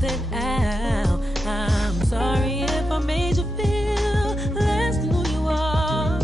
busted out. I'm sorry if I made you feel less than who you are.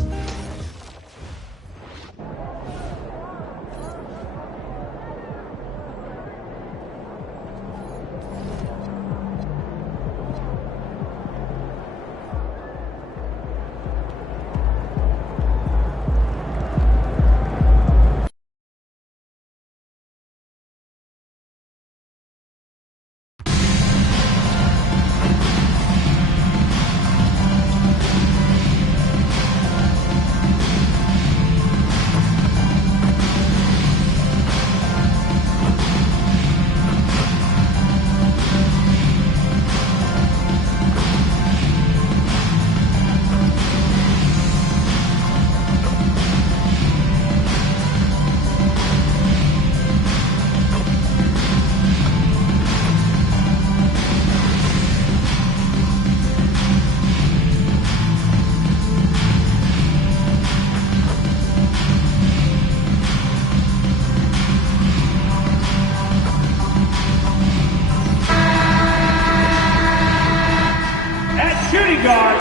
Shooting guard,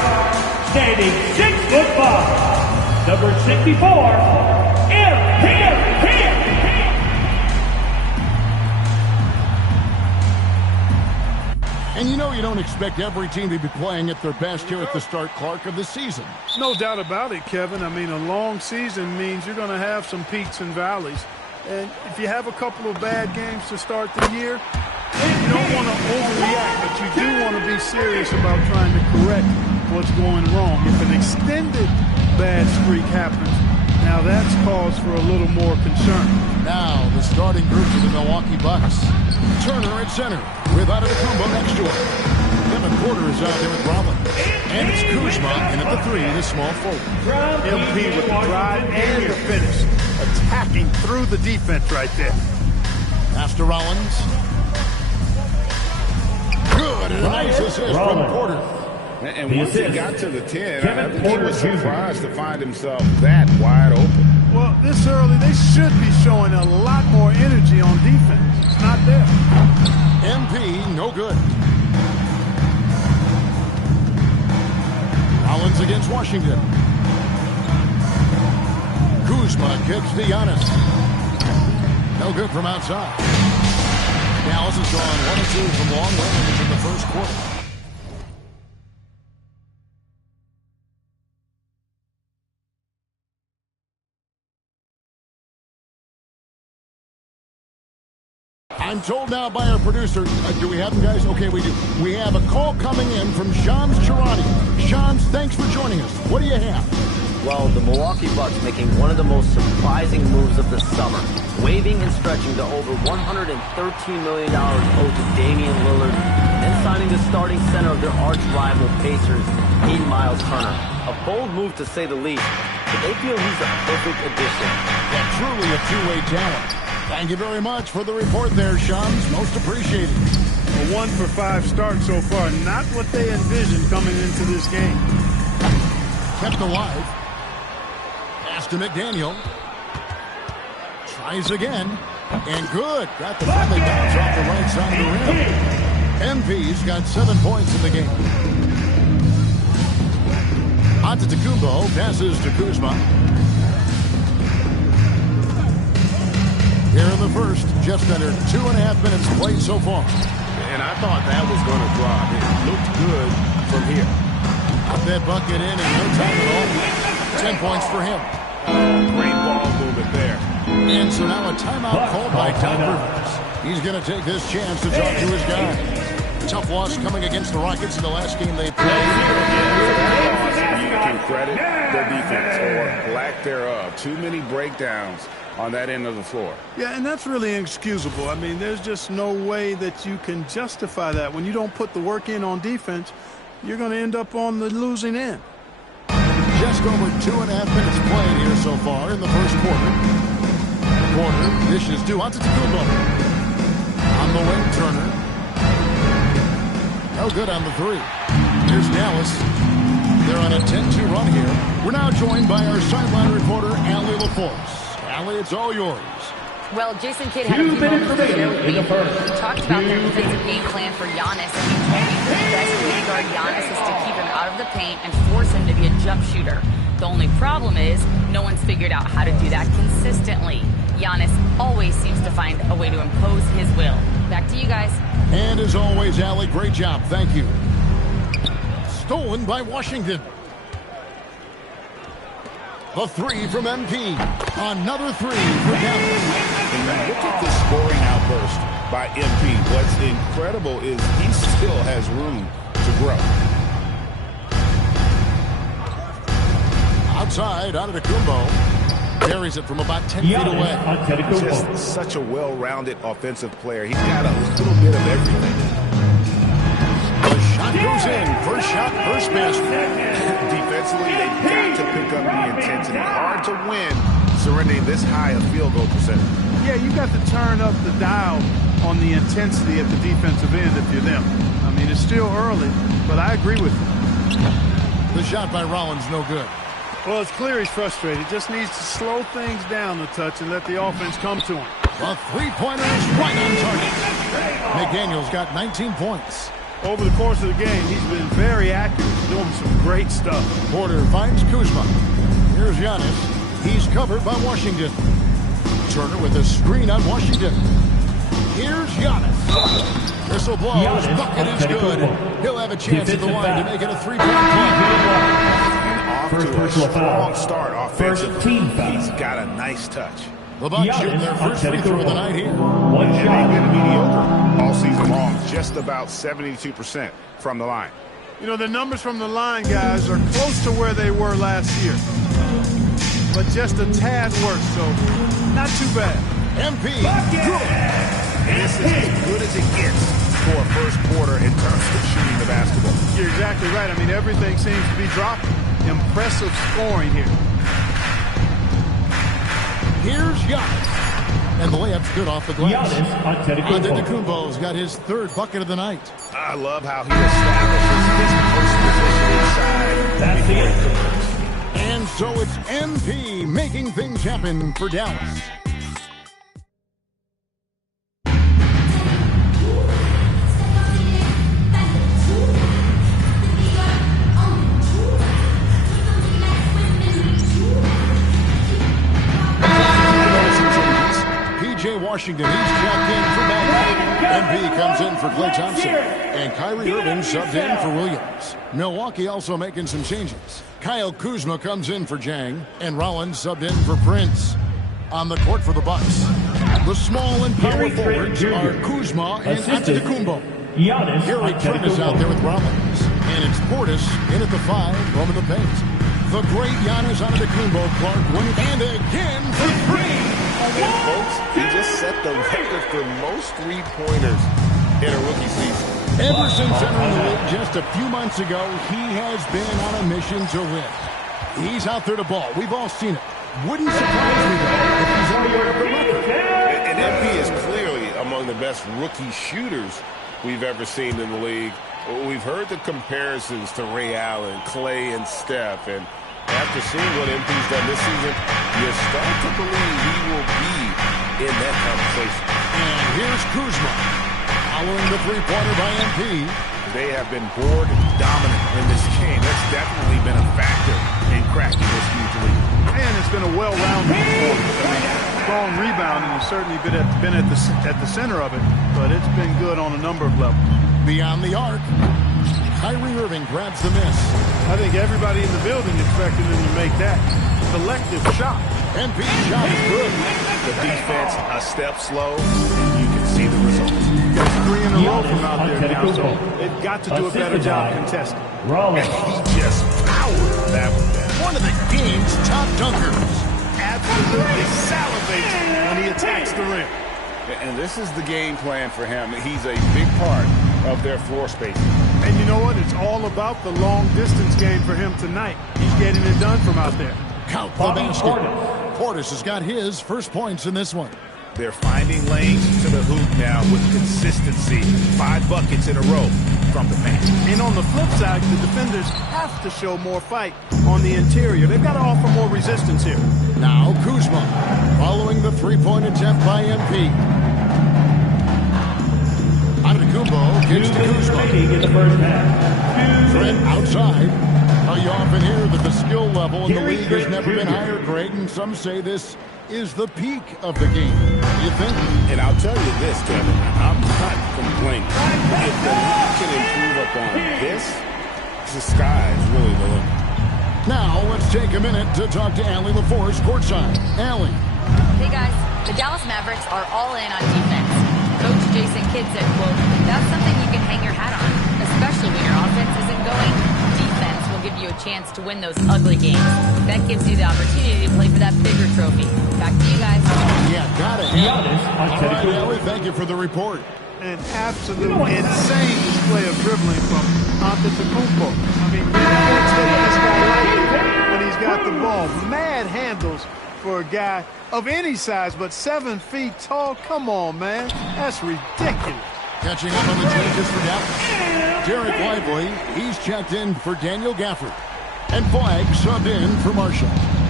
standing 6'5", number 64, And you know you don't expect every team to be playing at their best here at the start, Clark, of the season. No doubt about it, Kevin. I mean, a long season means you're going to have some peaks and valleys. And if you have a couple of bad games to start the year, you don't want to overreact, but you do want to be serious about trying to correct what's going wrong. If an extended bad streak happens, now that's cause for a little more concern. Now the starting group for the Milwaukee Bucks. Turner at center with Antetokounmpo next to him. Kevin Porter is out there with Rollins. And it's Kuzma in at the 3, the small forward. MP with the drive and the finish. Attacking through the defense right there. Pass to Rollins. Good, and a nice assist from Porter. And once he got to the 10, I think he was surprised to find himself that wide open. Well, this early, they should be showing a lot more energy on defense. It's not there. MP, no good. Rollins against Washington. Kuzma kicks to Giannis. No good from outside. Dallas has gone 1-2 from long range in the first quarter. I'm told now by our producer, do we have them, guys? Okay, we do. We have a call coming in from Shams Charania. Shams, thanks for joining us. What do you have? Well, the Milwaukee Bucks making one of the most surprising moves of the summer, waiving and stretching the over $113 million owed to Damian Lillard, and signing the starting center of their arch-rival Pacers, in Miles Turner. A bold move to say the least, but they feel he's a perfect addition. Yeah, truly a two-way talent. Thank you very much for the report there, Shams. Most appreciated. A 1-for-5 start so far. Not what they envisioned coming into this game. Kept alive. Pass to McDaniel. Tries again. And good. Got the friendly bounce off the right side of the rim. MP's got 7 points in the game. Antetokounmpo passes to Kuzma. Here in the first, just under 2.5 minutes played so far. And I thought that was going to drop. It looked good from here. Up that bucket in no time at all. 10 points for him. Great ball movement there. And so now a timeout called by Doc Rivers. He's going to take this chance to talk to his guys. Tough loss coming against the Rockets in the last game they played. You can credit their defense or lack thereof. Too many breakdowns on that end of the floor. Yeah, and that's really inexcusable. I mean, there's just no way that you can justify that. When you don't put the work in on defense, you're going to end up on the losing end. Just over 2.5 minutes played here so far in the first quarter. Porter dishes to Antetokounmpo. On the wing, Turner. No good on the 3. Here's Dallas. They're on a 10-2 run here. We're now joined by our sideline reporter, Allie LaForce. Allie, it's all yours. Well, Jason Kidd had a few moments to share with me. He talked about the defensive game plan for Giannis, and he told me that the best way to guard Giannis is to keep him out of the paint and force him to be a jump shooter. The only problem is no one's figured out how to do that consistently. Giannis always seems to find a way to impose his will. Back to you guys. And as always, Allie, great job. Thank you. Stolen by Washington. The three from MP. Another three for Dallas. And look at this scoring outburst by MP. What's incredible is he still has room to grow. Outside, Antetokounmpo. Carries it from about 10 feet away. Just such a well-rounded offensive player. He's got a little bit of everything. The shot goes in. First shot, first basket. Defensively, they've got to pick up the intensity. Hard to win surrendering this high a field goal percentage. Yeah, you got to turn up the dial on the intensity at the defensive end if you're them. I mean, it's still early, but I agree with you. The shot by Rollins, no good. Well, it's clear he's frustrated. Just needs to slow things down a touch and let the offense come to him. The three-pointer is right on target. McDaniel's got 19 points. Over the course of the game, he's been very accurate, doing some great stuff. Porter finds Kuzma. Here's Giannis. He's covered by Washington. Turner with a screen on Washington. Here's Giannis. Whistle blows. Bucket is good. He'll have a chance at the line to make it a three-point play. Off to a strong start offensively. He's got a nice touch. The Bucks shooting their first free throw of the night here. And they've been mediocre all season long, just about 72% from the line. You know, the numbers from the line, guys, are close to where they were last year. But just a tad worse, so not too bad. MP. Good. This is as good as it gets for a first quarter in terms of shooting the basketball. You're exactly right. I mean, everything seems to be dropping. Impressive scoring here. Here's Giannis. And the layup's good off the glass. Antetokounmpo's got his third bucket of the night. I love how he establishes his post position inside. And so it's MP making things happen for Dallas. Washington, he's checked in for Ball. MP comes in for Klay Thompson. And Kyrie Irving subbed in for Williams. Milwaukee also making some changes. Kyle Kuzma comes in for Jang. And Rollins subbed in for Prince. On the court for the Bucks, the small and power forwards are Kuzma and Antetokounmpo. Gary Trent is out there with Rollins. And it's Portis in at the 5, roaming the paint. The great Giannis Antetokounmpo, Clark, and again for 3. And folks, he just set the record for most three-pointers in a rookie season. Ever since entering the league just a few months ago, he has been on a mission to win. He's out there to ball. We've all seen it. Wouldn't surprise me, though, if he's anywhere of the record. And MP is clearly among the best rookie shooters we've ever seen in the league. We've heard the comparisons to Ray Allen, Clay, and Steph, and after seeing what MP's done this season, you start to believe he will be in that conversation. And here's Kuzma, following the three-pointer by MP. They have been board dominant in this game. That's definitely been a factor in cracking this huge lead. And it's been a well-rounded performance. I mean, strong rebounding has certainly been at the center of it, but it's been good on a number of levels. Beyond the arc, Kyrie Irving grabs the miss. I think everybody in the building expected him to make that collective shot. MP's shot is good. The defense a step slow, and you can see the results. That's 3 in a row from out there now, so they've got to do a better job contesting. And he just powered that one down. One of the game's top dunkers. Absolutely salivates when he attacks the rim. And this is the game plan for him. He's a big part of their floor spacing. And you know what? It's all about the long-distance game for him tonight. He's getting it done from out there. Count the basket. Portis has got his first points in this one. They're finding lanes to the hoop now with consistency. 5 buckets in a row. from the bench. And on the flip side, the defenders have to show more fight on the interior. They've got to offer more resistance here. Now Kuzma following the three-point attempt by MP. Antetokounmpo gives to Kuzma. In the first half. Trent outside. Now you often hear that the skill level in the league has never been higher, Greg, and some say this is the peak of the game. You think? And I'll tell you this, Kevin, I'm not complaining. If the league can improve upon this, the sky is really the limit. Now let's take a minute to talk to Allie LaForce courtside. Allie. Hey guys, the Dallas Mavericks are all in on defense. Coach Jason Kidd said, quote, "That's something you can hang your hat on, especially when your offense isn't going. Defense will give you a chance to win those ugly games. That gives you the opportunity to play for that bigger trophy." Back to you guys. Yeah, got it. All right, Allie, thank you for the report. An absolute insane display of dribbling from Antetokounmpo. I mean, you can't take this guy lightly when he's got the ball. Mad handles for a guy of any size, but 7 feet tall. Come on, man. That's ridiculous. Catching up on the changes for Dallas. Derek Lively, he's checked in for Daniel Gafford. And Flagg subbed in for Marshall.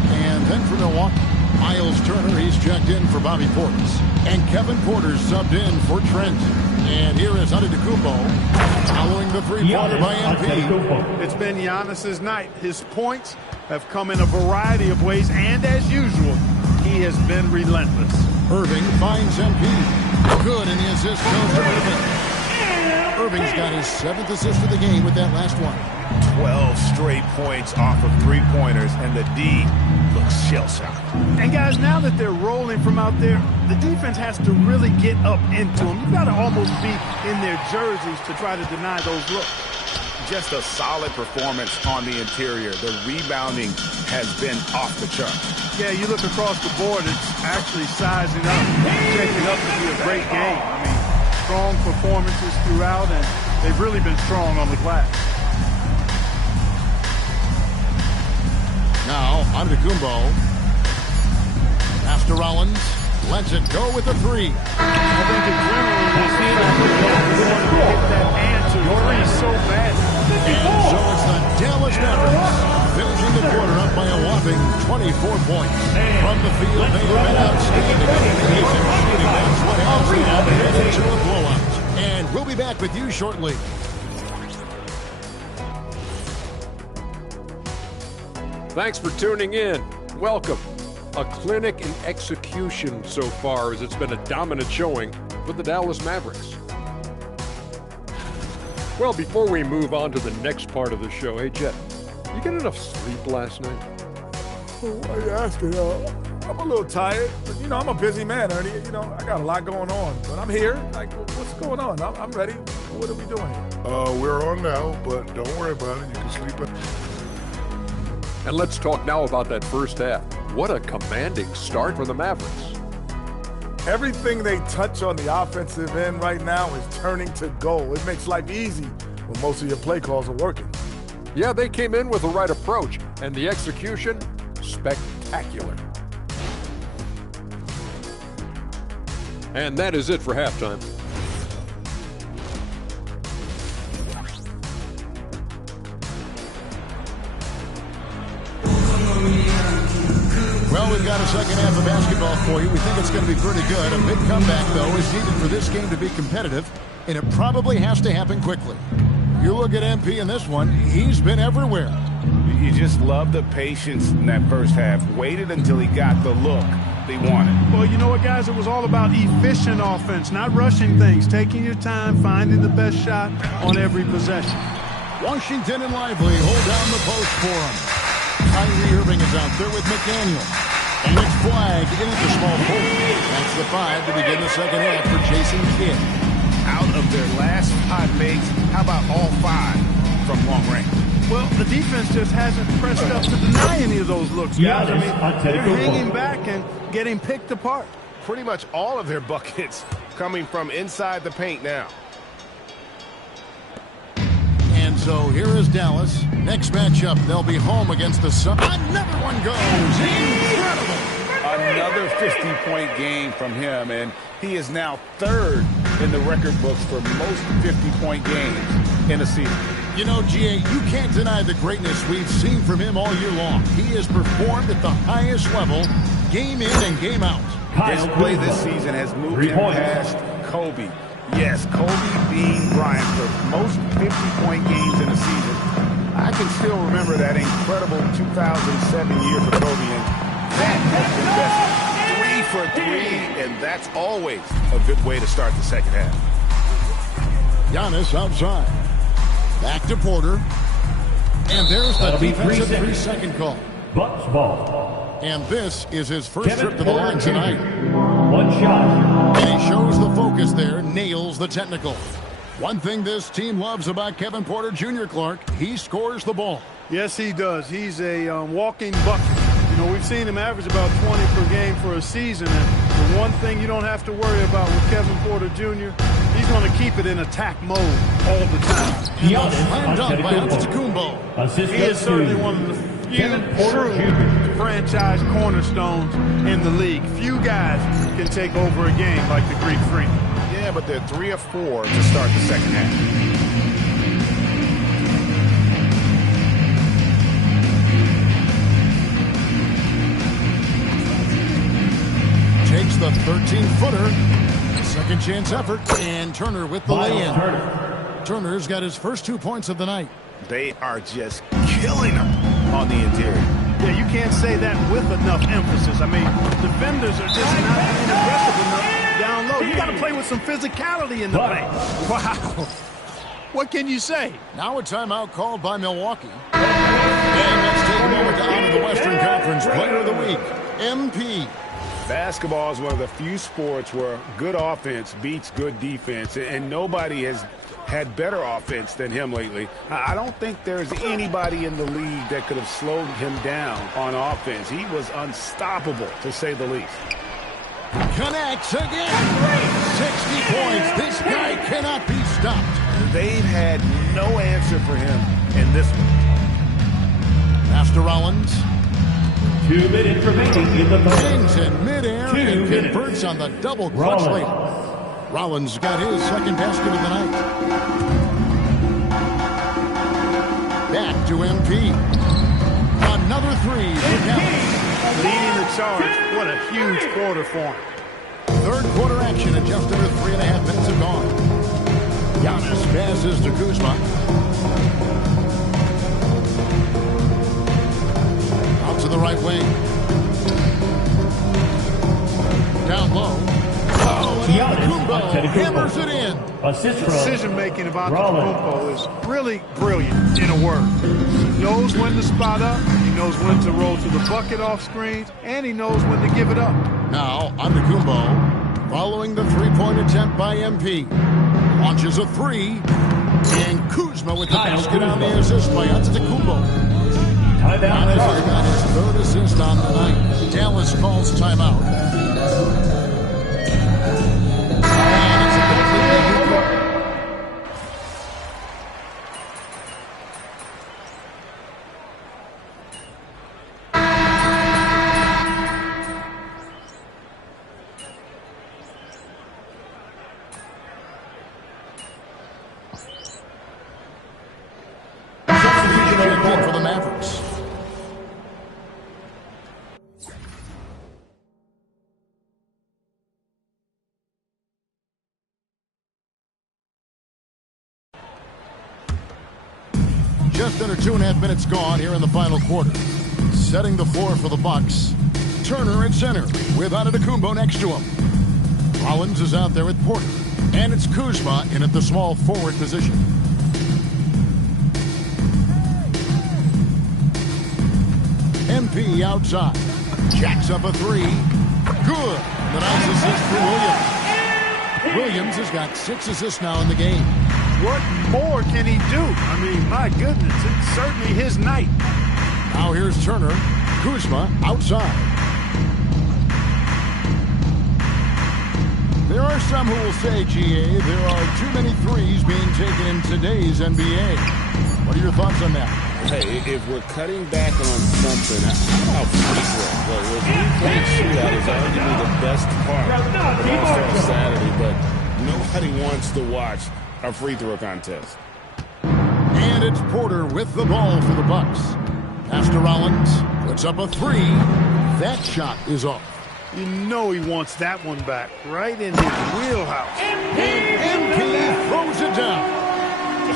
And then for Milwaukee, Miles Turner, he's checked in for Bobby Portis. And Kevin Porter subbed in for Trent. And here is Antetokounmpo following the three-pointer by MP. It's been Giannis's night. His points have come in a variety of ways, and as usual, he has been relentless. Irving finds MP. Good, and the assist goes to Irving. Irving's got his 7th assist of the game with that last one. 12 straight points off of three-pointers, and the D looks shell-shocked. And guys, now that they're rolling from out there, the defense has to really get up into them. You've got to almost be in their jerseys to try to deny those looks. Just a solid performance on the interior. The rebounding has been off the chart. Yeah, you look across the board, it's actually sizing up, shaping up to be a great game. I mean, strong performances throughout, and they've really been strong on the glass. Now, Antetokounmpo. Pass to Rollins. Lets it go with a three. I think in general, we'll see that hit that answer three so bad. And so it's the Dallas Mavericks finishing the quarter up by a whopping 24 points. From the field, they have been outstanding. Amazing shooting. That's what has them headed to a blowout. And we'll be back with you shortly. Thanks for tuning in. Welcome. A clinic in execution so far, as it's been a dominant showing for the Dallas Mavericks. Well, before we move on to the next part of the show, hey, Jet, you get enough sleep last night? Why are you asking? I'm a little tired, but, you know, I'm a busy man, Ernie. You know, I got a lot going on, but I'm here. Like, what's going on? I'm ready. What are we doing here? We're on now, but don't worry about it. You can sleep in. And let's talk now about that first half. What a commanding start for the Mavericks. Everything they touch on the offensive end right now is turning to goal. It makes life easy when most of your play calls are working. Yeah, they came in with the right approach, and the execution, spectacular. And that is it for halftime. Well, we've got a second half of basketball for you. We think it's going to be pretty good. A big comeback, though, is needed for this game to be competitive, and it probably has to happen quickly. You look at MP in this one, he's been everywhere. You just love the patience in that first half. Waited until he got the look they wanted. Well, you know what, guys? It was all about efficient offense, not rushing things, taking your time, finding the best shot on every possession. Washington and Lively hold down the post for him. Kyrie Irving is out there with McDaniel. And it's Flagg in at the small forward. That's the 5 to begin the second half for Jason Kidd. Out of their last 5 makes, how about all 5 from long range? Well, the defense just hasn't pressed up to deny any of those looks, guys. I mean, they're hanging back and getting picked apart. Pretty much all of their buckets coming from inside the paint now. And so here is Dallas. Next matchup, they'll be home against the Suns. Another one goes. Incredible. Another 50-point game from him, and he is now 3rd in the record books for most 50-point games in the season. You know, GA, you can't deny the greatness we've seen from him all year long. He has performed at the highest level, game in and game out. His play this season has moved him past Kobe. Yes, Kobe being Bryant for most 50-point games in the season. I can still remember that incredible 2007 year for Kobe, and that was the best 3 for 3, and that's always a good way to start the second half. Giannis outside. Back to Porter. And there's the defensive 3-second call. Bucks ball. And this is his first trip to the line tonight. 1 shot. And he shows the focus there, nails the technical. One thing this team loves about Kevin Porter Jr., Clark, he scores the ball. Yes, he does. He's a walking bucket. You know, we've seen him average about 20 per game for a season. And the one thing you don't have to worry about with Kevin Porter Jr., he's going to keep it in attack mode all the time. Slammed up by Antetokounmpo. He is certainly one of the few true franchise cornerstones in the league. Few guys can take over a game like the Greek Freak. Yeah, but they're 3 of 4 to start the second half. Takes the 13-footer. Second chance effort. And Turner with the lay-in. Turner's got his first 2 points of the night. They are just killing him on the interior. Yeah, you can't say that with enough emphasis. I mean, defenders are just not being aggressive enough down low. You got to play with some physicality in the paint. Wow. What can you say? Now a timeout called by Milwaukee. And let's take a moment to honor the Western Conference Player of the Week, MP. Basketball is one of the few sports where good offense beats good defense, and nobody has had better offense than him lately. I don't think there's anybody in the league that could have slowed him down on offense. He was unstoppable, to say the least. Connects again. 60 points. This guy cannot be stopped. They've had no answer for him in this one. Pass to Rollins. 2 minutes remaining in the third. Hangs in midair and converts on the double clutch later. Rollins got his second basket of the night. Back to MP. Another 3 for Dallas. Leading the charge. What a huge quarter for him. Third quarter action and just under 3.5 minutes have gone. Giannis passes to Kuzma. Out to the right wing. Down low. Antetokounmpo hammers it in. Decision-making of Antetokounmpo is really brilliant, in a word. He knows when to spot up, he knows when to roll to the bucket off screens, and he knows when to give it up. Now, Antetokounmpo, following the three-point attempt by MP, launches a 3, and Kuzma with the basket on the assist by Antetokounmpo. Giannis has got his third assist on the night. Dallas calls timeout. For the Mavericks. Just under 2.5 minutes gone here in the final quarter. Setting the floor for the Bucks. Turner at center with Antetokounmpo next to him. Rollins is out there with Porter. And it's Kuzma in at the small forward position. MP outside. Jacks up a 3. Good. The nice assist for Williams. Williams has got 6 assists now in the game. What more can he do? I mean, my goodness, it's certainly his night. Now here's Turner. Kuzma outside. There are some who will say, GA, there are too many threes being taken in today's NBA. What are your thoughts on that? Hey, if we're cutting back on something, how about free throw? The three-point shootout is arguably the best part of All-Star Saturday, but nobody wants to watch a free throw contest. And it's Porter with the ball for the Bucks. Pass to Rollins. Puts up a three. That shot is off. You know he wants that one back. Right in his wheelhouse. MP throws it down.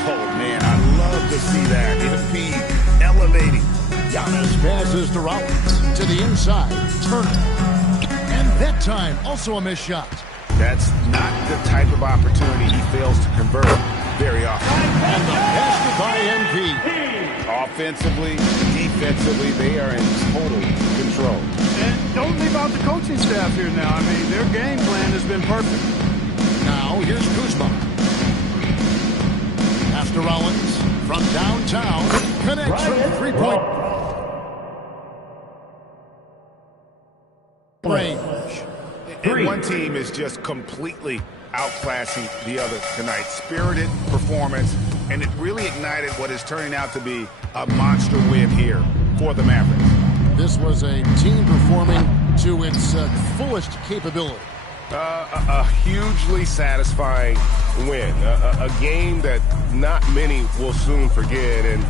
Oh, man, I love to see that. MP elevating. Giannis passes to Rollins. To the inside. Turner. And that time, also a missed shot. That's not the type of opportunity he fails to convert very often. And the basket by MP. Offensively, defensively, they are in total control. And don't leave out the coaching staff here now. I mean, their game plan has been perfect. Now, here's Kuzma. Pass to Rollins. From downtown. Connects from the three-point range. And one team is just completely outclassing the other tonight. Spirited performance, and it really ignited what is turning out to be a monster win here for the Mavericks. This was a team performing to its fullest capability. A hugely satisfying win. A game that not many will soon forget. And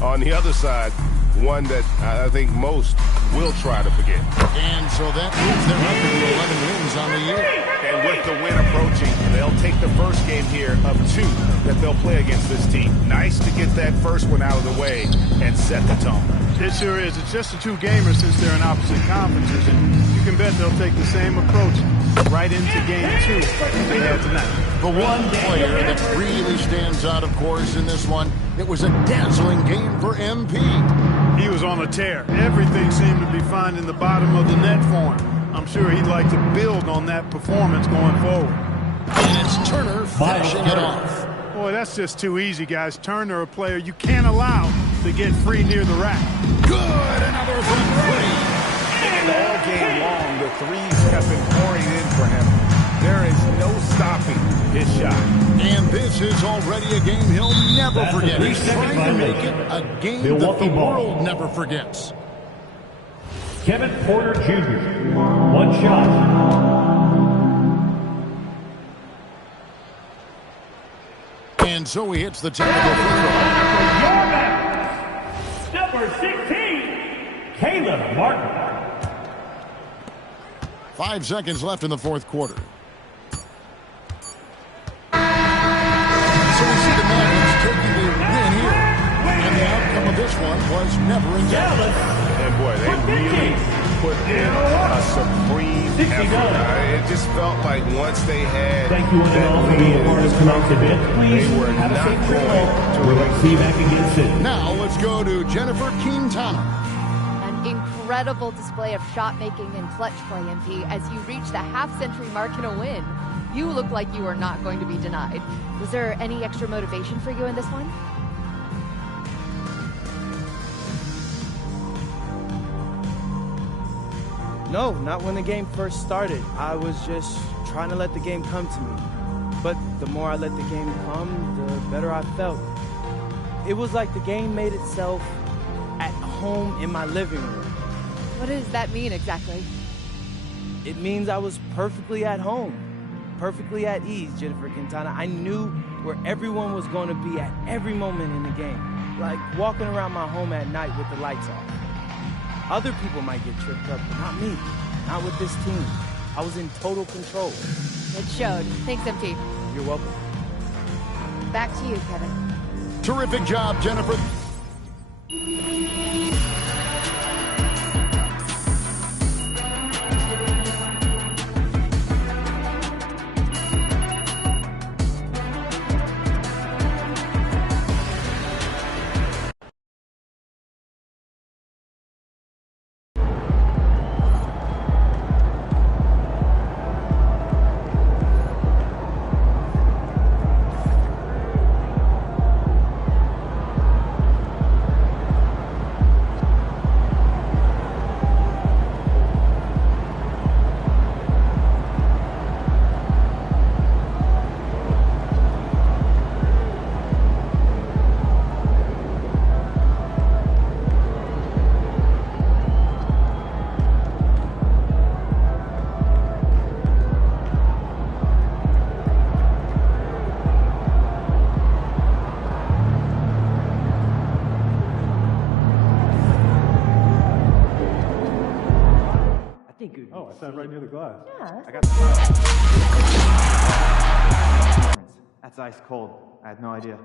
on the other side, one that I think most will try to forget. And so that means they're up to 11 wins on the year. And with the win approaching, they'll take the first game here of 2 that they'll play against this team. Nice to get that first one out of the way and set the tone. It sure is. It's just a 2-gamer since they're in opposite conferences, and you can bet they'll take the same approach right into game 2 that they had tonight. The one player that really stands out, of course, in this one, it was a dazzling game for MP. He was on a tear. Everything seemed to be finding the bottom of the net for him. I'm sure he'd like to build on that performance going forward. And it's Turner finishing it off. Boy, that's just too easy, guys. Turner, a player you can't allow to get free near the rack. Good, another from 3. And all game long, the threes have been pouring in for him. There is no stopping his shot. And this is already a game he'll never forget. He's trying to make it a game that the world never forgets. Kevin Porter Jr., 1 shot. And so he hits the technical free throw. Number 16, Caleb Martin. 5 seconds left in the fourth quarter. So we see the Mavericks taking the win here. And the outcome of this one was never in doubt. And boy, they really put in a supreme effort. It just felt like once they had Thank you all for being a part of tonight's event. Please have a safe trip home. We'd like to see you back again soon. Now let's go to Jennifer Quintana. An incredible display of shot making and clutch play, MP, as you reach the half-century mark in a win. You look like you are not going to be denied. Was there any extra motivation for you in this one? No, not when the game first started. I was just trying to let the game come to me. But the more I let the game come, the better I felt. It was like the game made itself at home in my living room. What does that mean exactly? It means I was perfectly at home, perfectly at ease, Jennifer Quintana. I knew where everyone was going to be at every moment in the game, like walking around my home at night with the lights off. Other people might get tripped up, but not me, not with this team. I was in total control. It showed. Thanks, MT. You're welcome. Back to you, Kevin. Terrific job, Jennifer. sat right near the glass. Yeah. I got That's ice cold. I had no idea.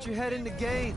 Get your head in the game.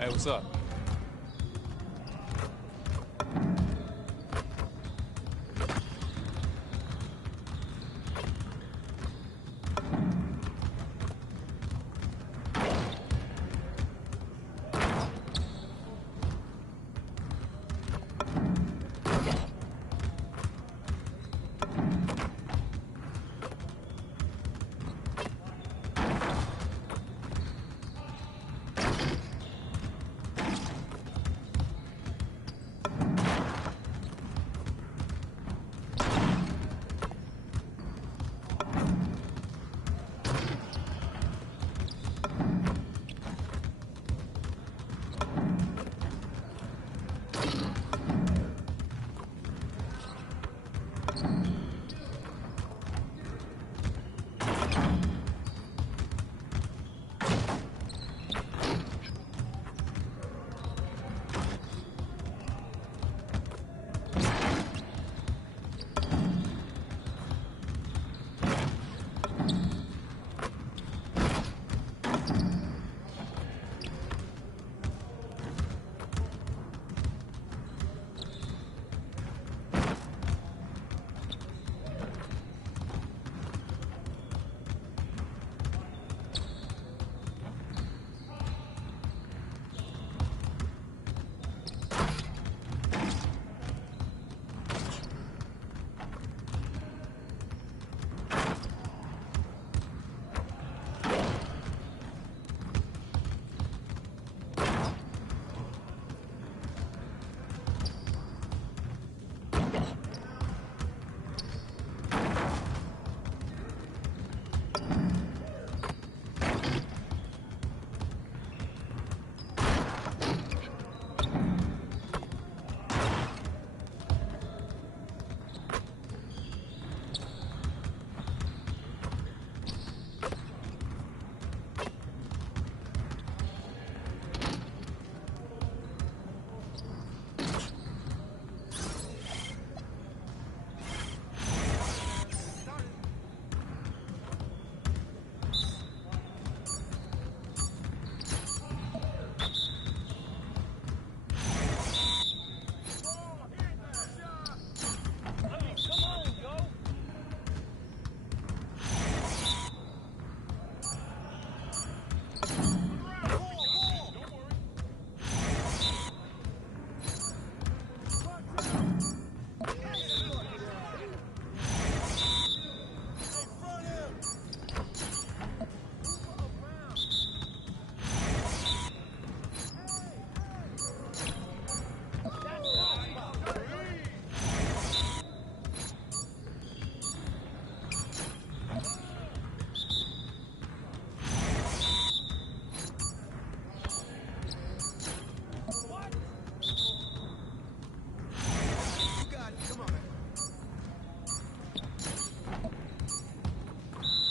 Hey, what's up?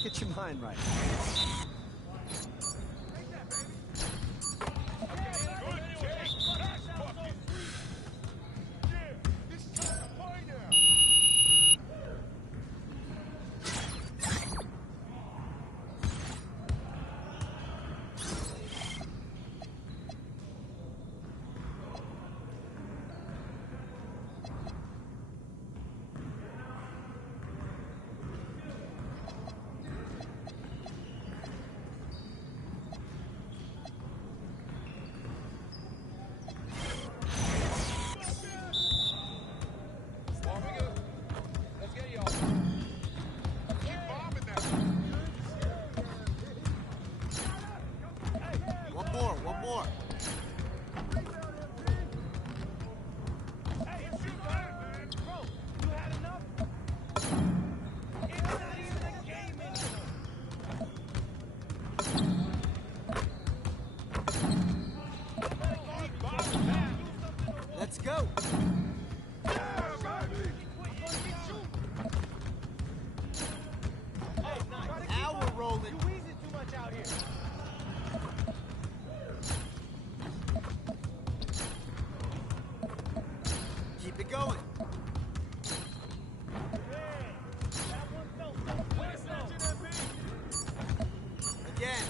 Get your mind right. One more. Let's go. Now we're rolling. You easy too much out here. Keep it going.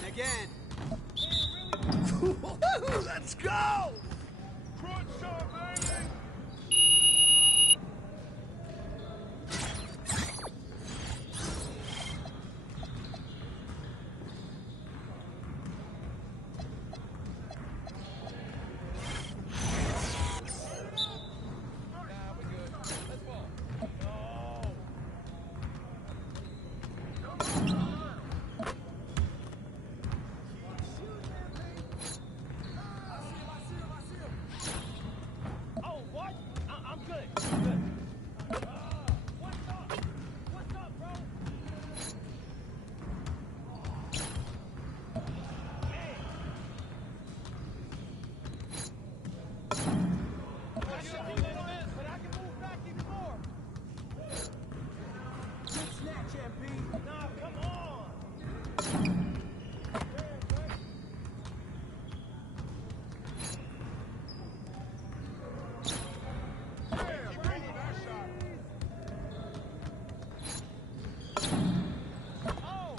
Again. Let's go!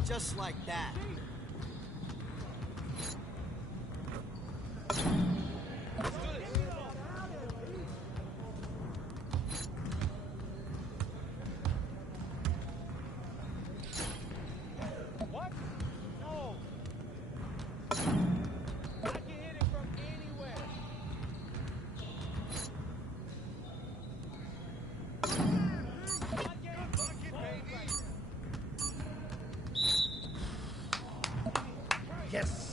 Just like that. What? No. I can hit it from anywhere. Yes.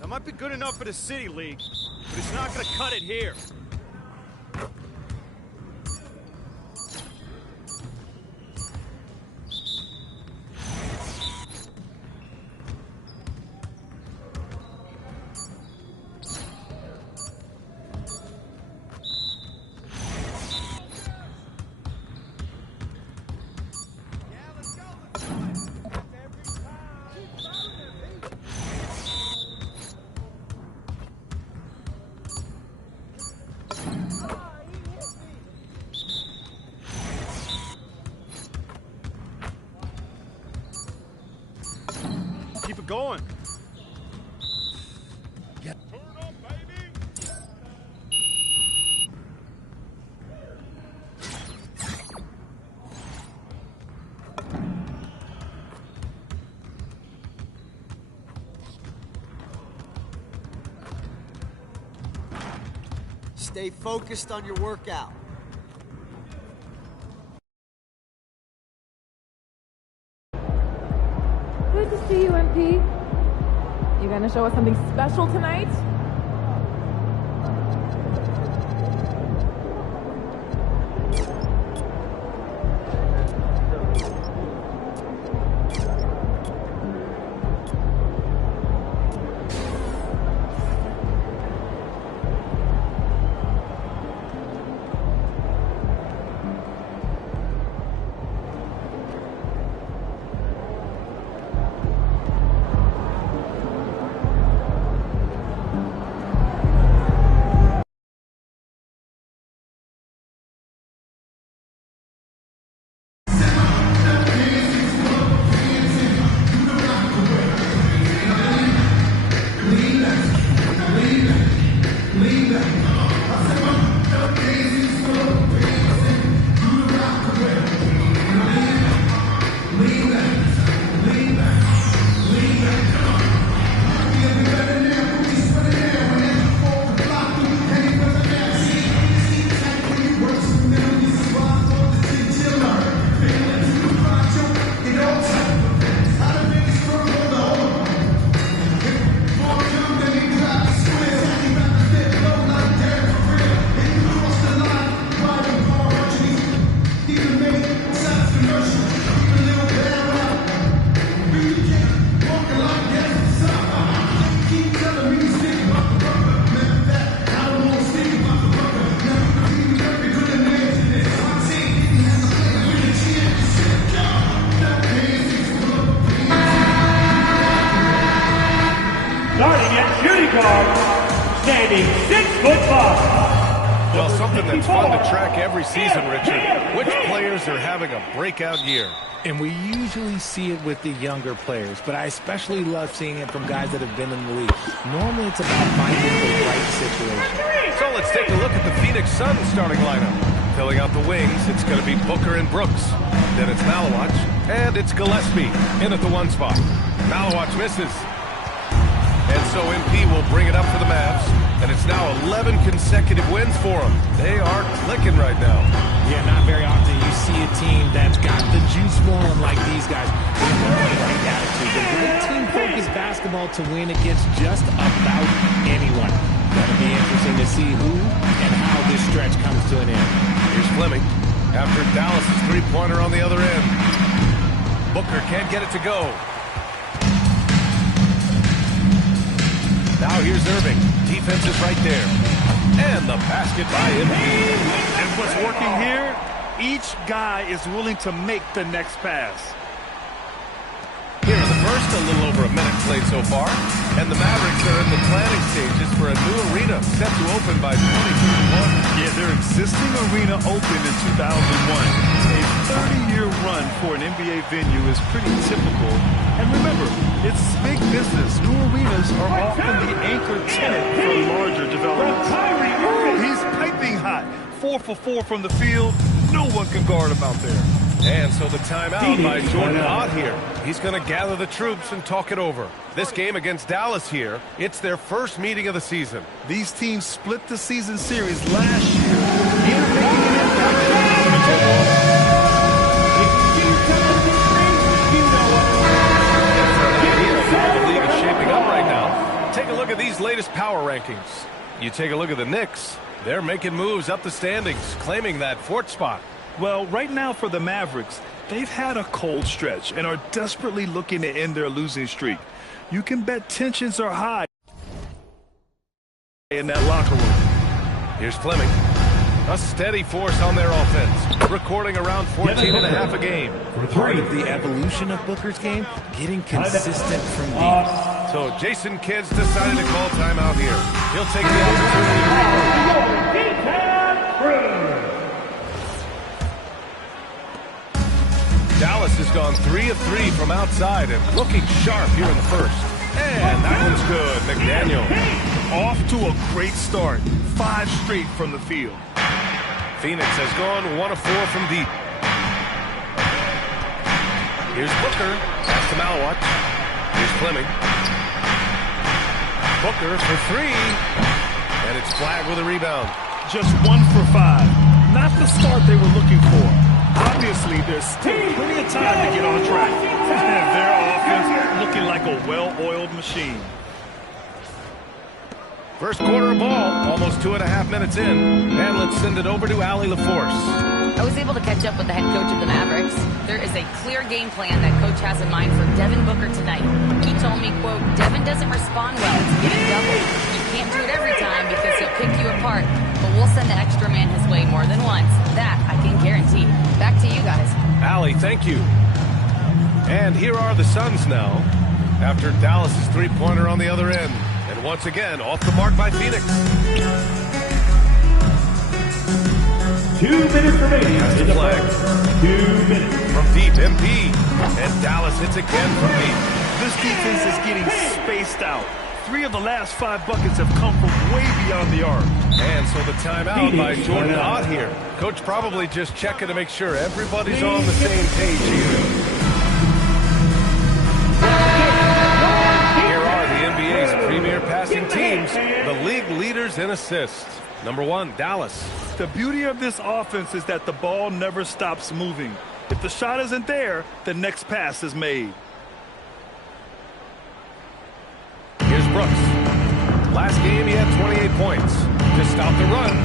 That might be good enough for the City League, but it's not going to cut it here. Keep it going. Yeah. Stay focused on your workout. Good to see you, MP. You gonna show us something special tonight? guard, standing 6'5". Well, something that's fun to track every season, Richard. Which players are having a breakout year? And we usually see it with the younger players, but I especially love seeing it from guys that have been in the league. Normally it's about finding the right situation. So let's take a look at the Phoenix Suns starting lineup. Filling out the wings, it's going to be Booker and Brooks. Then it's Malawach, and it's Gillespie in at the 1 spot. Malawach misses. And so MP will bring it up for the Mavs. And it's now 11 consecutive wins for them. They are clicking right now. Yeah, not very often you see a team that's got the juice flowing like these guys. They've got the right attitude, the right team-focused basketball to win against just about anyone. That'll be interesting to see who and how this stretch comes to an end. Here's Fleming. After Dallas' three-pointer on the other end. Booker can't get it to go. Now here's Irving. Defense is right there. And the basket by MP. And what's working here, each guy is willing to make the next pass. Here in the first, a little over a minute played so far. And the Mavericks are in the planning stages for a new arena set to open by 2031. Yeah, their existing arena opened in 2001. A 30-year run for an NBA venue is pretty typical. And remember, it's big business. New arenas are often the anchor tenant for larger developments. He's piping hot. 4 for 4 from the field. No one can guard him out there. And so the timeout by Jordan Ott here. He's going to gather the troops and talk it over. This game against Dallas here, it's their first meeting of the season. These teams split the season series last year. Making an impact. The league is shaping up right now. Take a look at these latest power rankings. You take a look at the Knicks. They're making moves up the standings, claiming that 4th spot. Well, right now for the Mavericks, they've had a cold stretch and are desperately looking to end their losing streak. You can bet tensions are high in that locker room. Here's Fleming. A steady force on their offense, recording around 14.5 a game. Part of the evolution of Booker's game, getting consistent from deep. So Jason Kidd's decided to call timeout here. He'll take the opportunity to Dallas has gone 3 of 3 from outside and looking sharp here in the first. And that one's good. McDaniel. Off to a great start. 5 straight from the field. Phoenix has gone 1 of 4 from deep. Here's Booker. Pass to Malawach. Here's Fleming. Booker for 3. And it's flagged with a rebound. Just 1 for 5. Not the start they were looking for. Obviously, there's still plenty of time to get on track. And their offense looking like a well-oiled machine. First quarter of ball, almost 2.5 minutes in. And let's send it over to Allie LaForce. I was able to catch up with the head coach of the Mavericks. There is a clear game plan that coach has in mind for Devin Booker tonight. He told me, quote, Devin doesn't respond well to getting doubled. You can't do it every time because he'll pick you apart. But we'll send the extra man his way more than once. That I can guarantee. Back to you guys. Allie, thank you. And here are the Suns now, after Dallas' three-pointer on the other end. And once again, off the mark by Phoenix. 2 minutes remaining. Has the flag. 2 minutes. From deep, MP. And Dallas hits again from deep. This defense is getting spaced out. 3 of the last 5 buckets have come from way beyond the arc. And so the timeout by Jordan Ott here. Coach probably just checking to make sure everybody's on the same page here. Here are the NBA's premier passing teams, the league leaders in assists. Number 1, Dallas. The beauty of this offense is that the ball never stops moving. If the shot isn't there, the next pass is made. Here's Brooks. Last game, he had 28 points. To stop the run.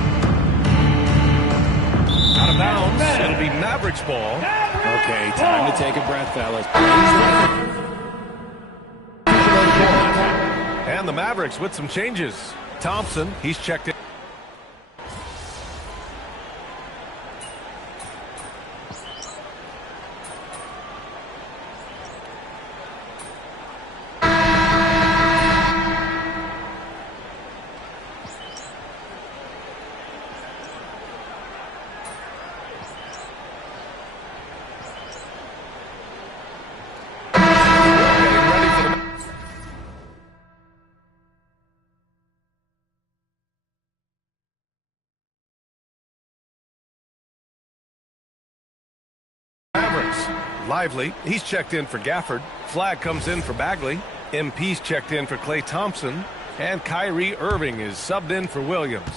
Out of bounds. It'll be Mavericks ball. Okay, time to take a breath, fellas. And the Mavericks with some changes. Thompson, he's checked in. Lively, he's checked in for Gafford. Flagg comes in for Bagley. MP's checked in for Klay Thompson. And Kyrie Irving is subbed in for Williams.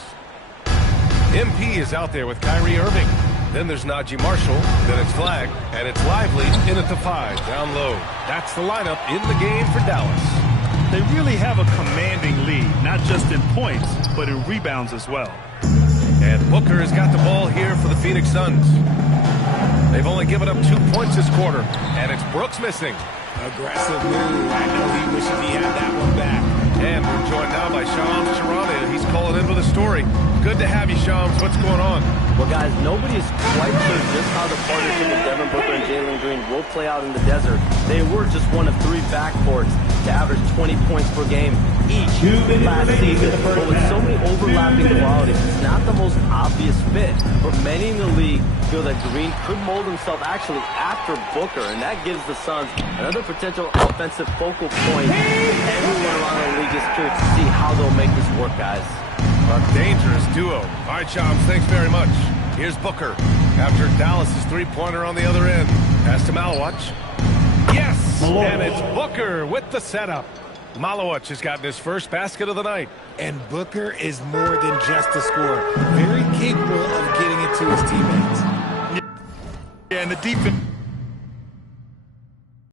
MP is out there with Kyrie Irving. Then there's Najee Marshall. Then it's Flagg. And it's Lively in at the 5, down low. That's the lineup in the game for Dallas. They really have a commanding lead, not just in points, but in rebounds as well. And Booker has got the ball here for the Phoenix Suns. They've only given up 2 points this quarter, and it's Brooks missing. Aggressive move. I know he wishes he had that one back. And we're joined now by Shams Charania. He's calling in with a story. Good to have you, Shams. What's going on? Well, guys, nobody is quite sure just how the partnership with Devin Booker and Jalen Green will play out in the desert. They were just one of 3 backcourts to average 20 points per game each last season. But with so many overlapping qualities, it's not the most obvious fit. But many in the league feel that Green could mold himself actually after Booker, and that gives the Suns another potential offensive focal point. Everyone around the league is curious to see how they'll make this work, guys. A dangerous duo. All right, Shams, thanks very much. Here's Booker after Dallas's 3-pointer on the other end. Pass to Malawach. Yes! And it's Booker with the setup. Malawach has gotten his first basket of the night. And Booker is more than just a scorer. Very capable of getting it to his teammates. Yeah, and the defense